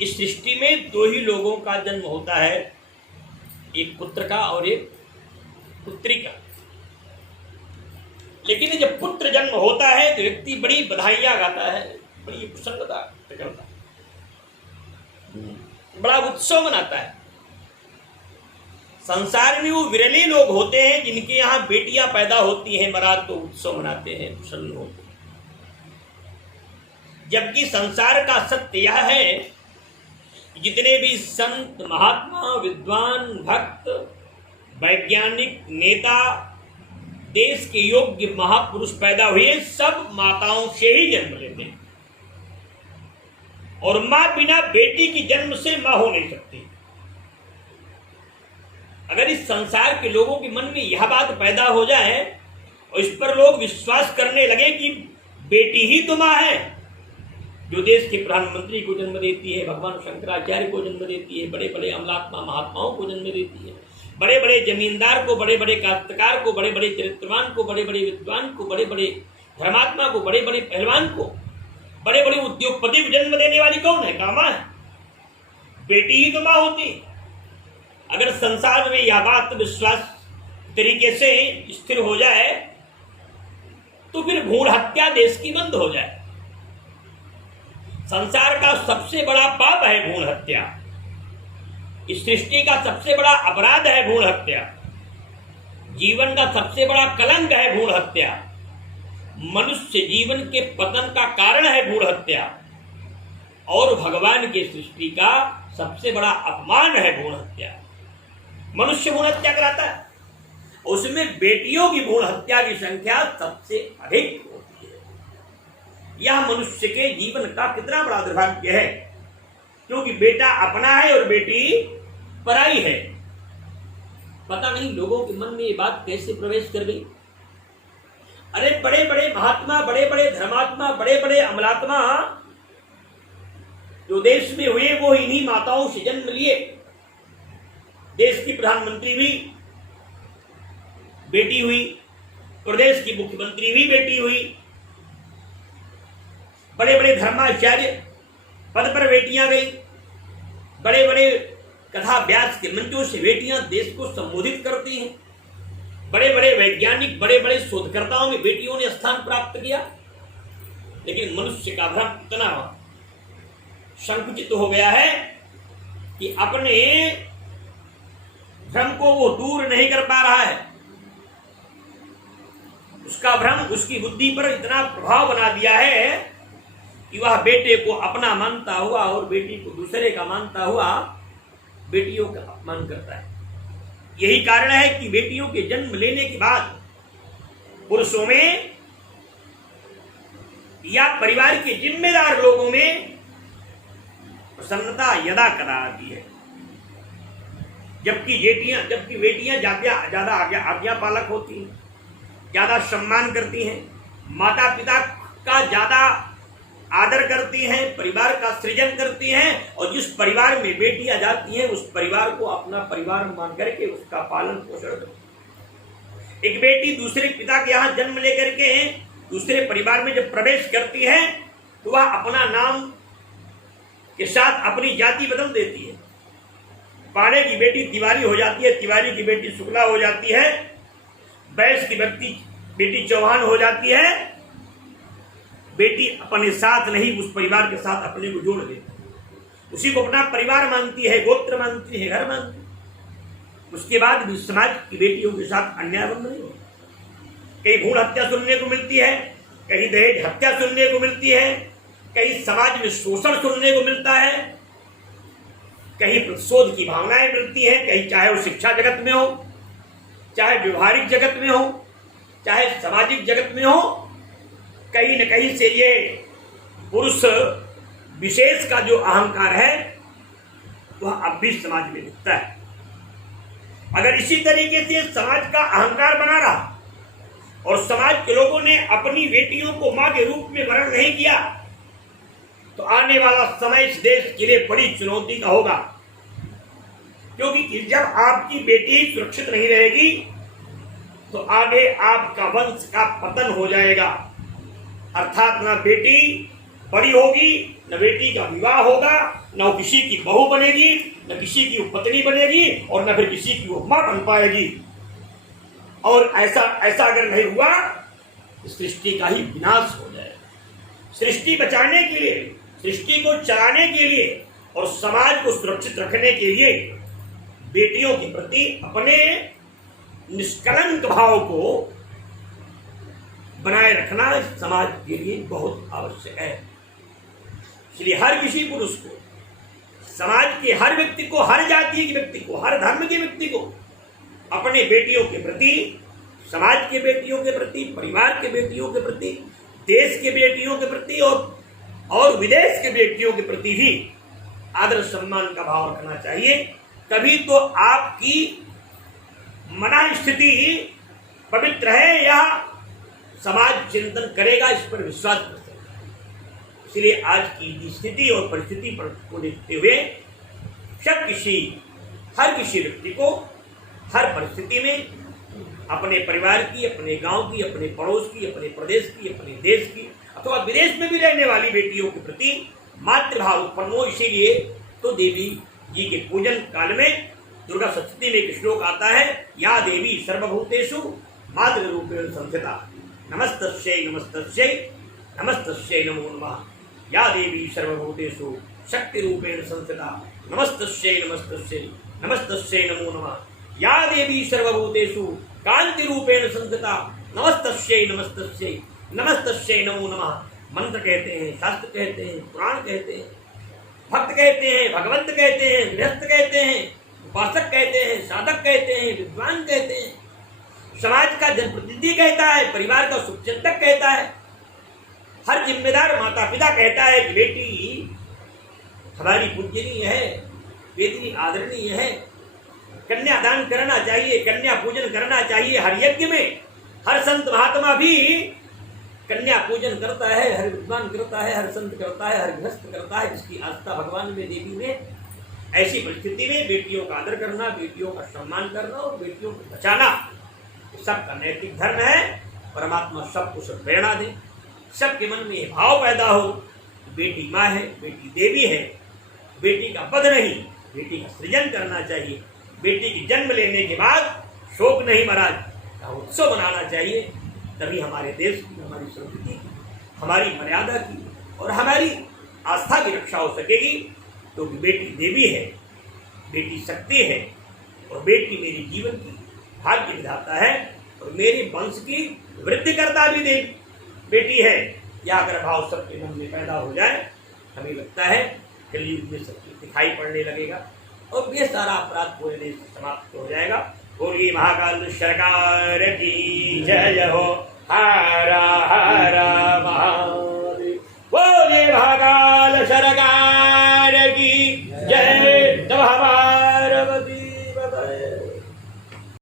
इस सृष्टि में दो ही लोगों का जन्म होता है, एक पुत्र का और एक पुत्री का। लेकिन जब पुत्र जन्म होता है तो व्यक्ति बड़ी बधाइयां गाता है, बड़ी प्रसन्नता करता है, बड़ा उत्सव मनाता है। संसार में वो विरले लोग होते हैं जिनके यहाँ बेटियां पैदा होती हैं, महाराज तो उत्सव मनाते हैं, प्रसन्न होते हैं। जबकि संसार का सत्य यह है, जितने भी संत, महात्मा, विद्वान, भक्त, वैज्ञानिक, नेता, देश के योग्य महापुरुष पैदा हुए, सब माताओं से ही जन्म लेते हैं। और मां बिना बेटी की जन्म से मां हो नहीं सकती। अगर इस संसार के लोगों के मन में यह बात पैदा हो जाए और इस पर लोग विश्वास करने लगे कि बेटी ही तो मां है, जो देश के प्रधानमंत्री को जन्म देती है, भगवान शंकराचार्य को जन्म देती है, बड़े बड़े अमलात्मा महात्माओं को जन्म देती है, बड़े बड़े जमींदार को, बड़े बड़े काश्तकार को, बड़े बड़े चरित्रवान को, बड़े बड़े विद्वान को, बड़े बड़े धर्मात्मा को, बड़े बड़े पहलवान को, बड़े बड़े उद्योगपति को जन्म देने वाली कौन है? मां है। बेटी ही तो मां होती। अगर संसार में यह बात विश्वास तरीके से स्थिर हो जाए तो फिर भ्रूण हत्या देश की बंद हो जाए। संसार का सबसे बड़ा पाप है भ्रूण हत्या। इस सृष्टि का सबसे बड़ा अपराध है भ्रूण हत्या। जीवन का सबसे बड़ा कलंक है भ्रूण हत्या। मनुष्य जीवन के पतन का कारण है भ्रूण हत्या। और भगवान की सृष्टि का सबसे बड़ा अपमान है भ्रूण हत्या। मनुष्य भ्रूण हत्या कराता है, उसमें बेटियों की भ्रूण हत्या की संख्या सबसे अधिक होती है। यह मनुष्य के जीवन का कितना बड़ा दुर्भाग्य है, क्योंकि बेटा अपना है और बेटी पराई है। पता नहीं लोगों के मन में ये बात कैसे प्रवेश कर गई। अरे बड़े बड़े महात्मा, बड़े बड़े धर्मात्मा, बड़े बड़े अमलात्मा जो देश में हुए वो इन्हीं माताओं से जन्म लिए। देश की प्रधानमंत्री भी बेटी हुई, प्रदेश की मुख्यमंत्री भी बेटी हुई, बड़े बड़े धर्माचार्य पद पर बेटियां गई, बड़े बड़े कथा व्यास के मंचों से बेटियां देश को संबोधित करती हैं, बड़े बड़े वैज्ञानिक, बड़े बड़े शोधकर्ताओं में बेटियों ने स्थान प्राप्त किया। लेकिन मनुष्य का भ्रम इतना संकुचित हो गया है कि अपने भ्रम को वो दूर नहीं कर पा रहा है। उसका भ्रम उसकी बुद्धि पर इतना प्रभाव बना दिया है कि वह बेटे को अपना मानता हुआ और बेटी को दूसरे का मानता हुआ बेटियों का अपमान करता है। यही कारण है कि बेटियों के जन्म लेने के बाद पुरुषों में या परिवार के जिम्मेदार लोगों में प्रसन्नता यदा कदा आती है, जबकि बेटियां ज्यादा आज्ञा पालक होती हैं, ज्यादा सम्मान करती हैं, माता पिता का ज्यादा आदर करती हैं, परिवार का सृजन करती हैं। और जिस परिवार में बेटियां जाती हैं उस परिवार को अपना परिवार मान करके उसका पालन पोषण करती। एक बेटी दूसरे पिता के यहाँ जन्म लेकर के दूसरे परिवार में जब प्रवेश करती है तो वह अपना नाम के साथ अपनी जाति बदल देती है। पाड़े की बेटी तिवारी हो जाती है, तिवारी की बेटी शुक्ला हो जाती है, बैस की बेटी चौहान हो जाती है। बेटी अपने साथ नहीं उस परिवार के साथ अपने को जोड़ देती है, उसी को अपना परिवार मानती है, गोत्र मानती है, घर मानती है। उसके बाद भी समाज की बेटियों के साथ अन्याय बंद नहीं होता। कहीं भ्रूण हत्या सुनने को मिलती है, कहीं दहेज हत्या सुनने को मिलती है, कहीं समाज में शोषण सुनने को मिलता है, कहीं प्रतिशोध की भावनाएं मिलती हैं, कहीं चाहे वो शिक्षा जगत में हो, चाहे व्यवहारिक जगत में हो, चाहे सामाजिक जगत में हो। कहीं न कहीं से ये पुरुष विशेष का जो अहंकार है वह अब भी समाज में दिखता है। अगर इसी तरीके से समाज का अहंकार बना रहा और समाज के लोगों ने अपनी बेटियों को मां के रूप में वर्ण नहीं किया तो आने वाला समय इस देश के लिए बड़ी चुनौती का होगा। क्योंकि जब आपकी बेटी सुरक्षित नहीं रहेगी तो आगे आपका वंश का पतन हो जाएगा। अर्थात न बेटी बड़ी होगी, न बेटी का विवाह होगा, न वो किसी की बहू बनेगी, न किसी की वो पत्नी बनेगी, और न फिर किसी की वो मां बन पाएगी। और ऐसा अगर नहीं हुआ तो सृष्टि का ही विनाश हो जाए। सृष्टि बचाने के लिए, सृष्टि को चलाने के लिए और समाज को सुरक्षित रखने के लिए बेटियों के प्रति अपने निष्कलंक भाव को बनाए रखना समाज के लिए बहुत आवश्यक है। इसलिए हर किसी पुरुष को, समाज के हर व्यक्ति को, हर जाति के व्यक्ति को, हर धर्म के व्यक्ति को अपने बेटियों के प्रति, समाज के बेटियों के प्रति, परिवार के बेटियों के प्रति, देश के बेटियों के प्रति और विदेश के बेटियों के प्रति भी आदर सम्मान का भाव रखना चाहिए। तभी तो आपकी मन स्थिति पवित्र है या समाज चिंतन करेगा, इस पर विश्वास कर सकते हैं। इसलिए आज की स्थिति और परिस्थिति को देखते हुए हर किसी व्यक्ति को हर परिस्थिति में अपने परिवार की, अपने गांव की, अपने पड़ोस की, अपने प्रदेश की, अपने देश की अथवा विदेश में भी रहने वाली बेटियों के प्रति मातृभाव उत्पन्न हो। इसीलिए तो देवी जी के पूजन काल में दुर्गा सप्तमी में एक श्लोक आता है, या देवी सर्वभूतेषु मातृरूपेण संस्थिता, नमस्तस्यै नमस्तस्यै नमस्तस्यै नमो नमः। या देवी सर्वभूतेषु शक्ति रूपेण संस्थिता, नमस्तस्यै नमस्तस्यै नमस्तस्यै नमो नमः। या देवी सर्वभूतेषु कांति रूपेण संस्थिता, नमस्तस्यै नमस्तस्यै नमस्तस्यै नमो नमः। मंत्र कहते हैं, शास्त्र कहते हैं, पुराण कहते हैं, भक्त कहते हैं, भगवंत कहते हैं, गृहस्थ कहते हैं, उपासक कहते हैं, साधक कहते हैं, विद्वान कहते हैं, समाज का जनप्रतिनिधि कहता है, परिवार का शुभचिंतक कहता है, हर जिम्मेदार माता पिता कहता है कि बेटी हमारी पूजनीय है, बेटी आदरणीय है, कन्यादान करना चाहिए, कन्या पूजन करना चाहिए। हर यज्ञ में हर संत महात्मा भी कन्या पूजन करता है, हर विद्वान करता है, हर संत करता है, हर गृहस्थ करता है, जिसकी आस्था भगवान में, देवी में। ऐसी परिस्थिति में बेटियों का आदर करना, बेटियों का सम्मान करना और बेटियों को बचाना सबका नैतिक धर्म है। परमात्मा सबको सब प्रेरणा दे, सबके मन में ये भाव पैदा हो, बेटी माँ है, बेटी देवी है, बेटी का वध नहीं, बेटी का सृजन करना चाहिए। बेटी की जन्म लेने के बाद शोक नहीं महाराज का उत्सव मनाना चाहिए। तभी हमारे देश की, हमारी संस्कृति की, हमारी मर्यादा की और हमारी आस्था की रक्षा हो सकेगी। तो बेटी देवी है, बेटी शक्ति है और बेटी मेरी जीवन की भाग्य विधाता है और मेरे वंश की वृद्धि करता भी बेटी है। यह अगर भाव सबके मन में पैदा हो जाए, हमें लगता है कलयुग में सब कुछ दिखाई पड़ने लगेगा और ये सारा अपराध पूरे देश समाप्त हो जाएगा। बोलिए महाकाल सरकार की जय हो। हाँ।